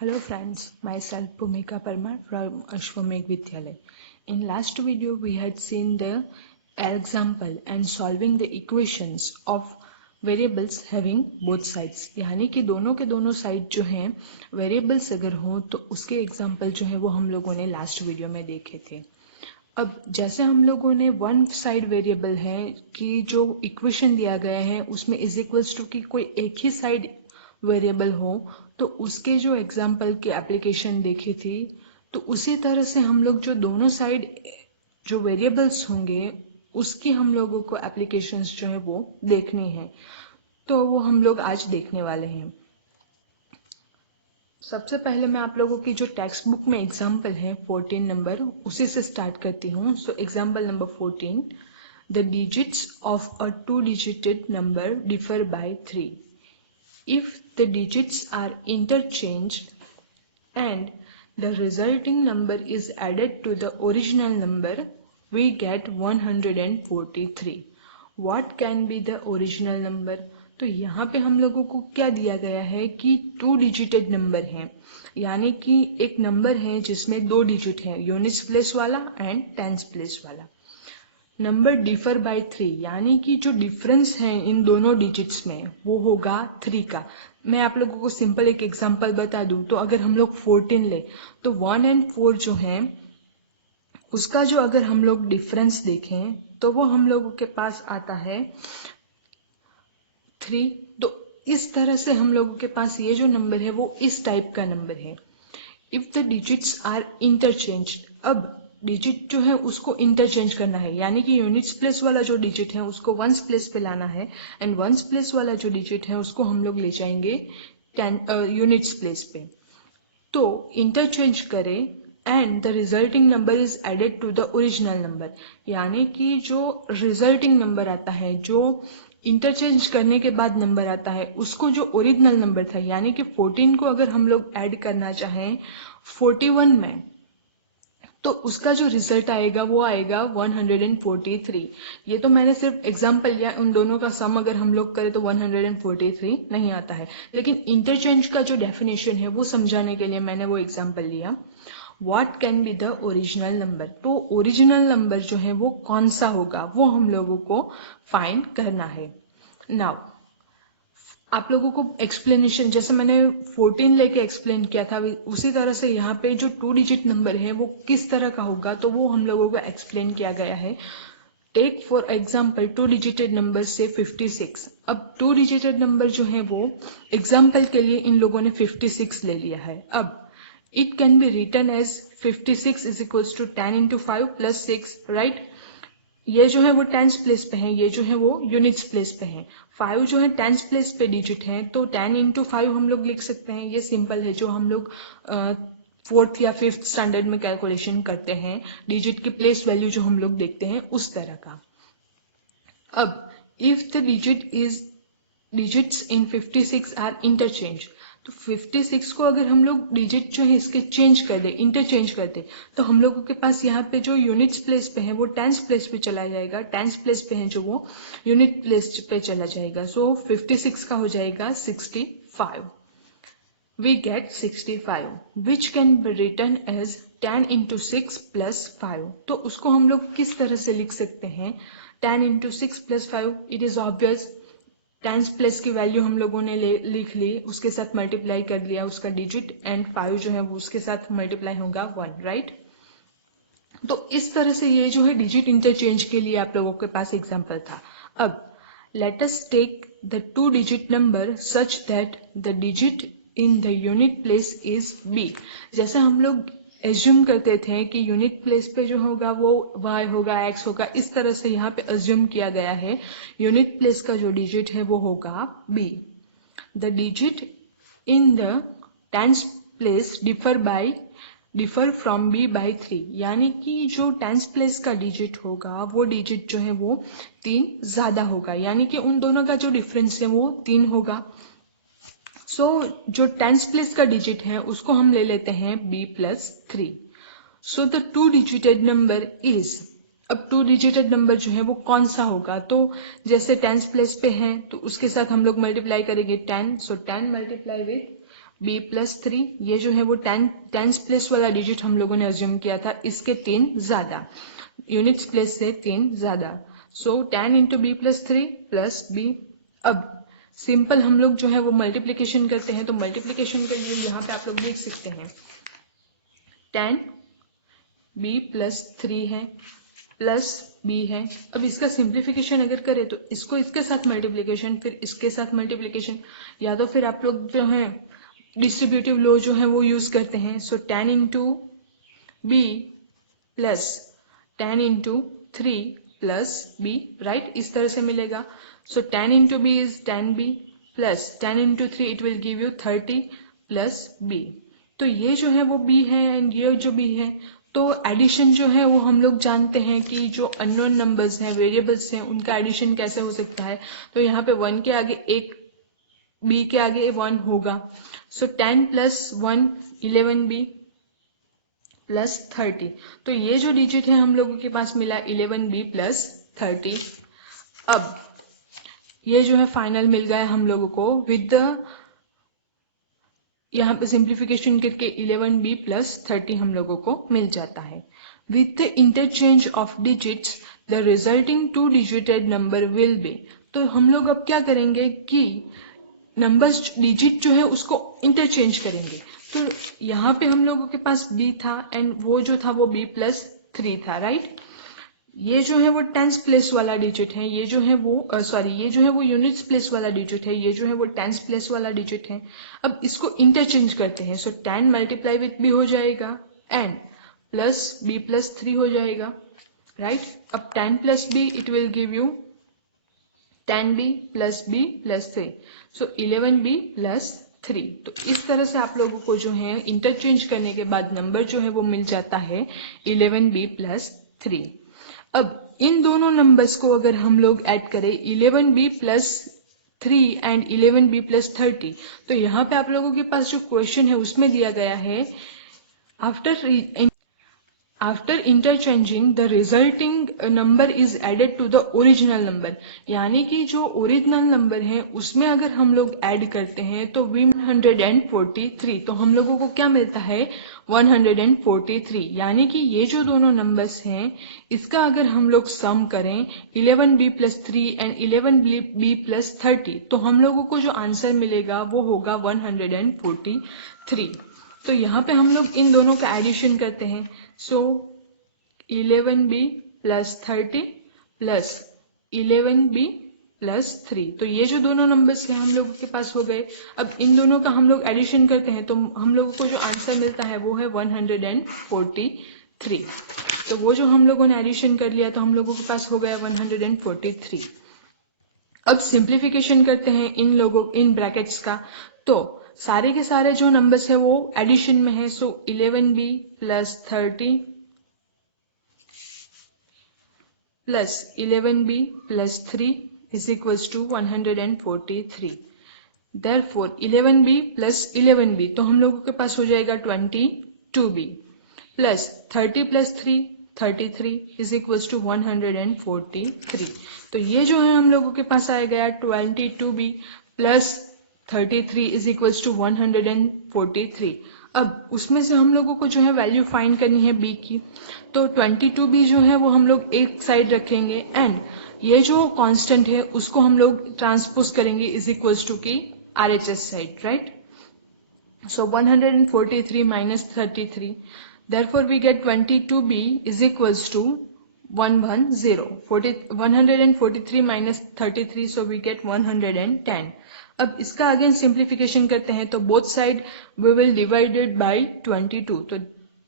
Hello friends, myself Bhumika Parmar from Ashwamegh Vidyalaya. In last video we had seen the example and solving the equations of variables having both sides. यानी कि दोनों के दोनों side जो हैं variables अगर हों तो उसके एग्जाम्पल जो है वो हम लोगों ने लास्ट वीडियो में देखे थे। अब जैसे हम लोगों ने वन साइड वेरिएबल है कि जो इक्वेशन दिया गया है उसमें इज इक्वल्स टू की कोई एक ही साइड वेरिएबल हो तो उसके जो एग्जाम्पल की एप्लीकेशन देखी थी तो उसी तरह से हम लोग जो दोनों साइड जो वेरिएबल्स होंगे उसकी हम लोगों को एप्लीकेशंस जो है वो देखनी है, तो वो हम लोग आज देखने वाले हैं। सबसे पहले मैं आप लोगों की जो टेक्स्ट बुक में एग्जाम्पल है 14 नंबर उसी से स्टार्ट करती हूँ। So example number 14, the digits of a two digited number differ by 3 if the digits are interchanged and the resulting number is added to the original number, we get 143. What can be the original number? तो यहाँ पे हम लोगों को क्या दिया गया है कि टू डिजिटेड नंबर है, यानी कि एक नंबर है जिसमें दो डिजिट है, यूनिट्स प्लेस वाला एंड टेंस प्लेस वाला। नंबर डिफर बाय 3 यानी कि जो डिफरेंस है इन दोनों डिजिट्स में वो होगा 3 का। मैं आप लोगों को सिंपल एक एग्जांपल बता दूं तो अगर हम लोग 14 ले तो 1 एंड 4 जो है उसका जो अगर हम लोग डिफरेंस देखें तो वो हम लोगों के पास आता है 3। तो इस तरह से हम लोगों के पास ये जो नंबर है वो इस टाइप का नंबर है। If the digits are interchanged, अब डिजिट जो है उसको इंटरचेंज करना है, यानी कि यूनिट्स प्लेस वाला जो डिजिट है उसको वंस प्लेस पे लाना है एंड वंस प्लेस वाला जो डिजिट है उसको हम लोग ले जाएंगे यूनिट्स प्लेस पे। तो इंटरचेंज करें and the resulting number is added to the original number, यानी कि जो रिजल्टिंग नंबर आता है, जो इंटरचेंज करने के बाद नंबर आता है, उसको जो ओरिजिनल नंबर था यानी कि 14 को अगर हम लोग ऐड करना चाहें 41 में तो उसका जो रिजल्ट आएगा वो आएगा 143। ये तो मैंने सिर्फ एग्जांपल लिया, उन दोनों का सम अगर हम लोग करें तो 143 नहीं आता है, लेकिन इंटरचेंज का जो डेफिनेशन है वो समझाने के लिए मैंने वो एग्जांपल लिया। What can be the original number, तो ओरिजिनल नंबर जो है वो कौन सा होगा वो हम लोगों को फाइंड करना है। नाउ आप लोगों को एक्सप्लेनेशन जैसे मैंने 14 लेके एक्सप्लेन किया था उसी तरह से यहाँ पे जो टू डिजिट नंबर है वो किस तरह का होगा तो वो हम लोगों को एक्सप्लेन किया गया है। Take for example two digited number से 56। अब टू डिजिटेड नंबर जो है वो एग्जाम्पल के लिए इन लोगों ने 56 ले लिया है। अब it can be written as 56 is equals to 10 into 5 plus 6, right. ये जो है वो टेंस प्लेस पे है, ये जो है वो यूनिट्स प्लेस पे है। 5 जो है टेंस प्लेस पे डिजिट है तो 10 इंटू 5 हम लोग लिख सकते हैं। ये सिंपल है, जो हम लोग फोर्थ या फिफ्थ स्टैंडर्ड में कैलकुलेशन करते हैं, डिजिट की प्लेस वैल्यू जो हम लोग देखते हैं उस तरह का। अब if the digits in 56 are interchange, तो 56 को अगर हम लोग डिजिट जो है इसके चेंज कर दे, इंटरचेंज कर दे, तो हम लोगों के पास यहाँ पे जो यूनिट्स प्लेस पे है वो टेंस प्लेस पे चला जाएगा, टेंस प्लेस पे है जो वो यूनिट प्लेस पे चला जाएगा। सो 56 का हो जाएगा 65। We get 65 which can be written as 10 into 6 plus 5। तो उसको हम लोग किस तरह से लिख सकते हैं? 10 into 6 plus 5, it is obvious, tens place की वैल्यू हम लोगों ने लिख ली, उसके साथ मल्टीप्लाई कर लिया उसका डिजिट एंड 5 जो है वो उसके साथ मल्टीप्लाई होगा 1, राइट। तो इस तरह से ये जो है डिजिट इंटरचेंज के लिए आप लोगों के पास एग्जांपल था। अब let us take the two digit number such that the digit in the unit place is B. जैसे हम लोग एज्यूम करते थे कि यूनिट प्लेस पे जो होगा वो y होगा, x होगा, इस तरह से यहाँ पे एज्यूम किया गया है यूनिट प्लेस का जो डिजिट है वो होगा b। The digit in the tens place differ from b by 3, यानी कि जो टेंस प्लेस का डिजिट होगा वो डिजिट जो है वो 3 ज्यादा होगा, यानी कि उन दोनों का जो डिफरेंस है वो 3 होगा। सो जो टेंस प्लेस का डिजिट है उसको हम ले लेते हैं b plus 3। So the two digited number is, अब टू डिजिटेड नंबर जो है वो कौन सा होगा, तो जैसे टेंस प्लेस पे है तो उसके साथ हम लोग मल्टीप्लाई करेंगे 10, सो 10 मल्टीप्लाई विथ b+3, ये जो है वो टेंस प्लेस वाला डिजिट हम लोगों ने अज्यूम किया था, इसके 3 ज्यादा, यूनिट्स प्लेस से 3 ज्यादा, सो 10 इंटू b+3 प्लस b। अब सिंपल हम लोग जो है वो मल्टीप्लीकेशन करते हैं, तो मल्टीप्लीकेशन के लिए यहाँ पे आप लोग लिख सकते हैं 10 b+3 है प्लस b है। अब इसका सिंप्लीफिकेशन अगर करें तो इसको इसके साथ मल्टीप्लीकेशन, फिर इसके साथ मल्टीप्लीकेशन, या तो फिर आप लोग जो है डिस्ट्रीब्यूटिव लॉ जो है वो यूज करते हैं। So 10 into B plus 10 into 3 plus B, right, इस तरह से मिलेगा। So 10 into B is 10b plus 10 into 3 it will give you 30 plus b। तो ये जो है वो b है एंड ये जो b है, तो एडिशन जो है वो हम लोग जानते हैं कि जो अननोन नंबर्स हैं, वेरिएबल्स हैं, उनका एडिशन कैसे हो सकता है। तो यहाँ पे 1 के आगे एक, b के आगे 1 होगा। सो 10 प्लस 1 11b प्लस 30। तो ये जो डिजिट है हम लोगों के पास मिला 11b प्लस 30। अब ये जो है फाइनल मिल गया हम लोगों को विद द, यहाँ पे सिंप्लीफिकेशन करके 11b प्लस 30 हम लोगों को मिल जाता है। With the interchange of digits the resulting 2 डिजिटेड number will be. तो हम लोग अब क्या करेंगे कि नंबर्स डिजिट जो है उसको इंटरचेंज करेंगे। तो यहाँ पे हम लोगों के पास b था एंड वो जो था वो b+3 था, राइट। ये जो है वो टेंस प्लेस वाला डिजिट है, ये जो है वो ये जो है वो यूनिट्स प्लेस वाला डिजिट है, ये जो है वो टेंस प्लेस वाला डिजिट है। अब इसको इंटरचेंज करते हैं। सो 10 मल्टीप्लाई विथ b हो जाएगा एंड प्लस b+3 हो जाएगा, राइट। अब 10 plus b it will give you 10b plus b plus 3, so 11b plus 3। तो इस तरह से आप लोगों को जो है इंटरचेंज करने के बाद नंबर जो है वो मिल जाता है 11b प्लस 3। अब इन दोनों नंबर्स को अगर हम लोग ऐड करें 11b plus 3 and 11b plus 30, तो यहाँ पे आप लोगों के पास जो क्वेश्चन है उसमें दिया गया है after interchanging the resulting number is added to the original number, यानी कि जो ओरिजिनल नंबर है उसमें अगर हम लोग ऐड करते हैं तो 143, तो हम लोगों को क्या मिलता है 143, यानी कि ये जो दोनों नंबर्स हैं इसका अगर हम लोग सम करें 11b plus 3 and 11b plus 30, तो हम लोगों को जो आंसर मिलेगा वो होगा 143। तो यहाँ पे हम लोग इन दोनों का एडिशन करते हैं। सो 11b plus 30 plus 11b plus 3, तो ये जो दोनों नंबर्स हैं हम लोगों के पास हो गए। अब इन दोनों का हम लोग एडिशन करते हैं तो हम लोगों को जो आंसर मिलता है वो है 143। तो वो जो हम लोगों ने एडिशन कर लिया तो हम लोगों के पास हो गया 143। अब सिंप्लीफिकेशन करते हैं इन ब्रैकेट्स का, तो सारे के सारे जो नंबर्स है वो एडिशन में है। So 11b plus 30 plus 11b plus 3 is equals to 143। Therefore 11b plus 11b, तो हम लोगों के पास हो जाएगा 22b plus 30 plus 3 33 is equals to 143। तो ये जो है हम लोगों के पास आ गया 22b plus 33 is equals to 143। अब उसमें से हम लोगों को जो है वैल्यू फाइंड करनी है b की, तो 22b जो है वो हम लोग एक साइड रखेंगे एंड ये जो कांस्टेंट है उसको हम लोग ट्रांसपोज करेंगे इज इक्वल्स टू की RHS side, right. So 143 minus 33, therefore we get 22b is equals to 110. 143 minus 33, so we get 110. अब इसका अगेन सिंप्लीफिकेशन करते हैं तो both side we will divided by 22, तो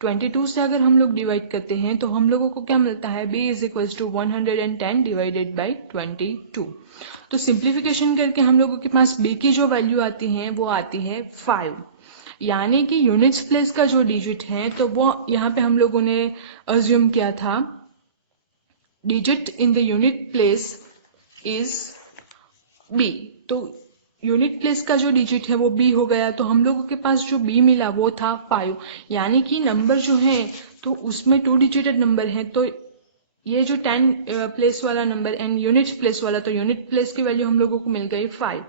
22 से अगर हम लोग डिवाइड करते हैं तो हम लोगों को क्या मिलता है b is equals to 110 divided by 22। तो सिंप्लीफिकेशन करके हम लोगों के पास b की जो वैल्यू आती है वो आती है 5, यानी कि यूनिट्स प्लेस का जो डिजिट है तो वो यहाँ पे हम लोगों ने अज्यूम किया था digit in the unit place is b, तो यूनिट प्लेस का जो डिजिट है वो b हो गया। तो हम लोगों के पास जो b मिला वो था 5, यानी कि नंबर जो है तो उसमें 2 डिजिटेड नंबर है, तो ये जो 10 प्लेस वाला नंबर एंड यूनिट प्लेस वाला, तो यूनिट प्लेस की वैल्यू हम लोगों को मिल गई 5।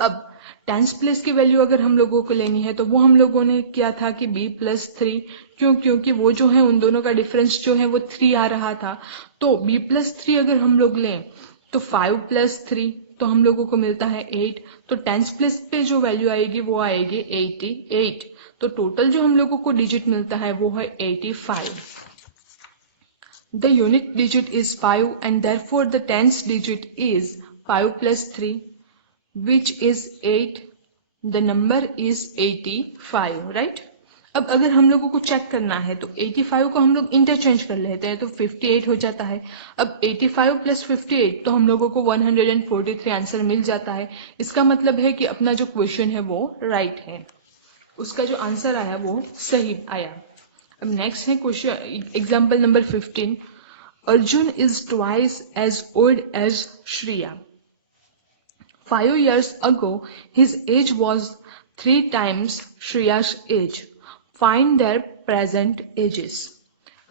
अब टेंस प्लेस की वैल्यू अगर हम लोगों को लेनी है तो वो हम लोगों ने किया था कि b+3, क्योंकि वो जो है उन दोनों का डिफरेंस जो है वो 3 आ रहा था। तो b+3 अगर हम लोग लें तो 5+3 तो हम लोगों को मिलता है 8। तो टेंस प्लेस पे जो वैल्यू आएगी वो आएगी 88। तो टोटल जो हम लोगों को डिजिट मिलता है वो है 85। The unit digit is 5 and therefore the tens digit is 5+3, which is 8. The number is 85, right? अब अगर हम लोगों को चेक करना है तो 85 को हम लोग इंटरचेंज कर लेते हैं तो 58 हो जाता है। अब 85 + 58 तो हम लोगों को 143 आंसर मिल जाता है। इसका मतलब है कि अपना जो क्वेश्चन है वो राइट है, उसका जो आंसर आया वो सही आया। अब नेक्स्ट है question example number 15। Arjun is twice as old as Shriya. 5 years ago, his age was 3 times Shriya's age. Find their present ages.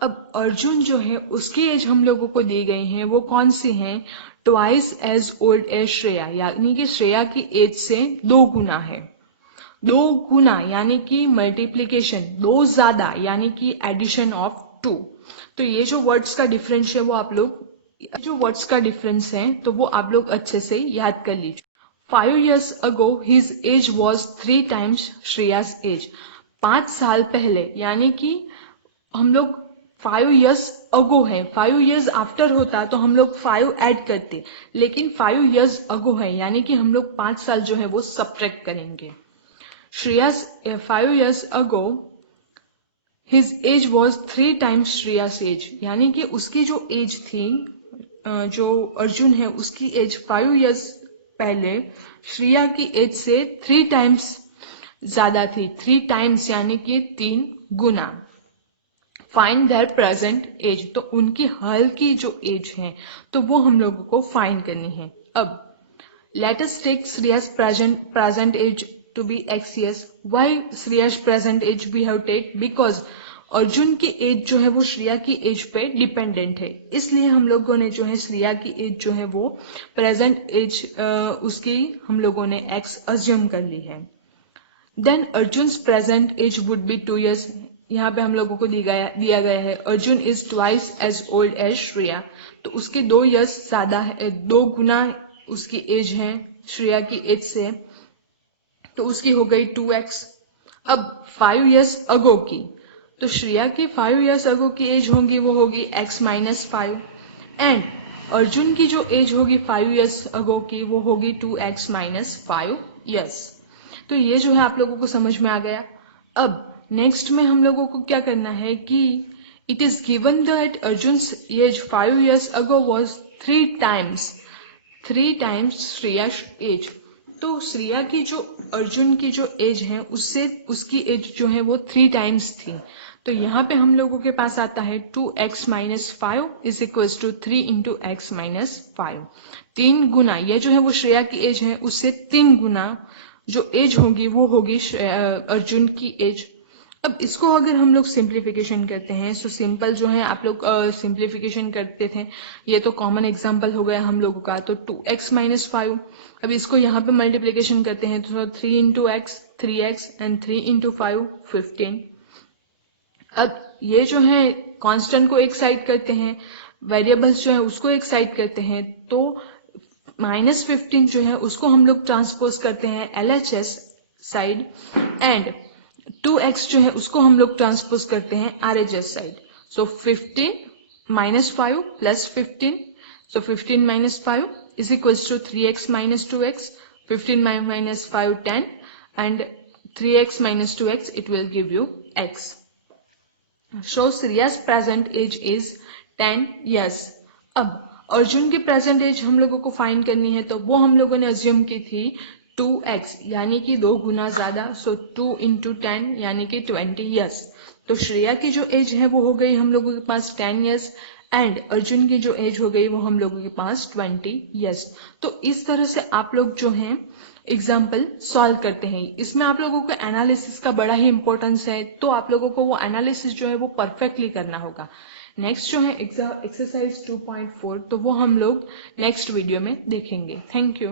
अब अर्जुन जो है उसकी एज हम लोगों को दी गई है, वो कौन सी है? Twice as old as Shreya, यानी कि श्रेया की एज से 2 गुना है। 2 गुना यानी कि मल्टीप्लीकेशन, 2 ज्यादा यानी कि एडिशन ऑफ 2। तो ये जो वर्ड्स का डिफरेंस है वो आप लोग तो वो आप लोग अच्छे से याद कर लीजिए। 5 years ago his age was 3 times श्रेया's age। 5 साल पहले यानी कि हम लोग 5 years ago है, 5 years आफ्टर होता तो हम लोग 5 ऐड करते, लेकिन 5 years ago है यानी कि हम लोग 5 साल जो है वो सब्ट्रैक्ट करेंगे। श्रेया's 5 years ago His age was 3 times Shreya's age, यानी कि उसकी जो एज थी, जो अर्जुन है उसकी एज 5 years पहले श्रेया की एज से 3 times ज्यादा थी। 3 times यानी कि 3 गुना। फाइंड देयर प्रेजेंट एज, तो उनकी हाल की जो एज है तो वो हम लोगों को फाइंड करनी है। अब let us take Shreya's present age to be x years. Why Shreya's present age we have take? Because Arjun की एज जो है वो श्रेया की एज पे डिपेंडेंट है, इसलिए हम लोगों ने जो है श्रेया की एज जो है वो प्रेजेंट एज उसकी हम लोगों ने x अज्यूम कर ली है। Then Arjun present age would be 2 years। यहाँ पे हम लोगों को दिया गया है Arjun is twice as old as Shreya, तो उसके 2 years ज्यादा है, 2 गुना उसकी एज है श्रेया की एज से, तो उसकी हो गई 2x। अब 5 years अगो की, तो श्रेया की 5 years अगो की एज होगी वो होगी x - 5, एंड अर्जुन की जो एज होगी 5 years अगो की वो होगी 2x - 5 years। तो ये जो है आप लोगों को समझ में आ गया। अब नेक्स्ट में हम लोगों को क्या करना है कि it is given that Arjun's age 5 years ago was 3 times श्रेया's एज। तो श्रेया की जो अर्जुन की जो एज है उससे उसकी एज जो है वो 3 times थी, तो यहाँ पे हम लोगों के पास आता है 2x - 5 is equals to 3 × x - 5। 3 गुना, ये जो है वो श्रेया की एज है उससे 3 गुना जो एज होगी वो होगी अर्जुन की एज। अब इसको अगर हम लोग सिंप्लीफिकेशन करते हैं, सो सिंपल जो है आप लोग सिंप्लीफिकेशन करते थे, ये तो कॉमन एग्जांपल हो गया हम लोगों का, तो 2x - 5। अब इसको यहाँ पे मल्टीप्लीकेशन करते हैं तो 3 × x 3x एंड 3 × 5 15। अब ये जो है कांस्टेंट को एक साइड करते हैं, वेरिएबल्स जो है उसको एक साइड करते हैं, तो -15 जो है उसको हम लोग ट्रांसपोज करते हैं LHS साइड, एंड 2x जो है उसको हम लोग ट्रांसपोज करते हैं RHS side. So 15 - 5 + 15, so 15 - 5 is equals to 3x - 2x, 15 - 5 10, and 3x - 2x it will give you x. So Shreya's present age is 10 years. अब अर्जुन की प्रेजेंट एज हम लोगों को फाइंड करनी है, तो वो हम लोगों ने अज्यूम की थी 2x यानी कि 2 गुना ज्यादा, सो 2 × 10 यानी कि 20 years। तो श्रेया की जो एज है वो हो गई हम लोगों के पास 10 years, एंड अर्जुन की जो एज हो गई वो हम लोगों के पास 20 years। तो इस तरह से आप लोग जो है एग्जाम्पल सॉल्व करते हैं। इसमें आप लोगों को एनालिसिस का बड़ा ही इंपॉर्टेंस है, तो आप लोगों को वो एनालिसिस जो है वो परफेक्टली करना होगा। नेक्स्ट जो है एक्सरसाइज 2.4, तो वो हम लोग नेक्स्ट वीडियो में देखेंगे। Thank you.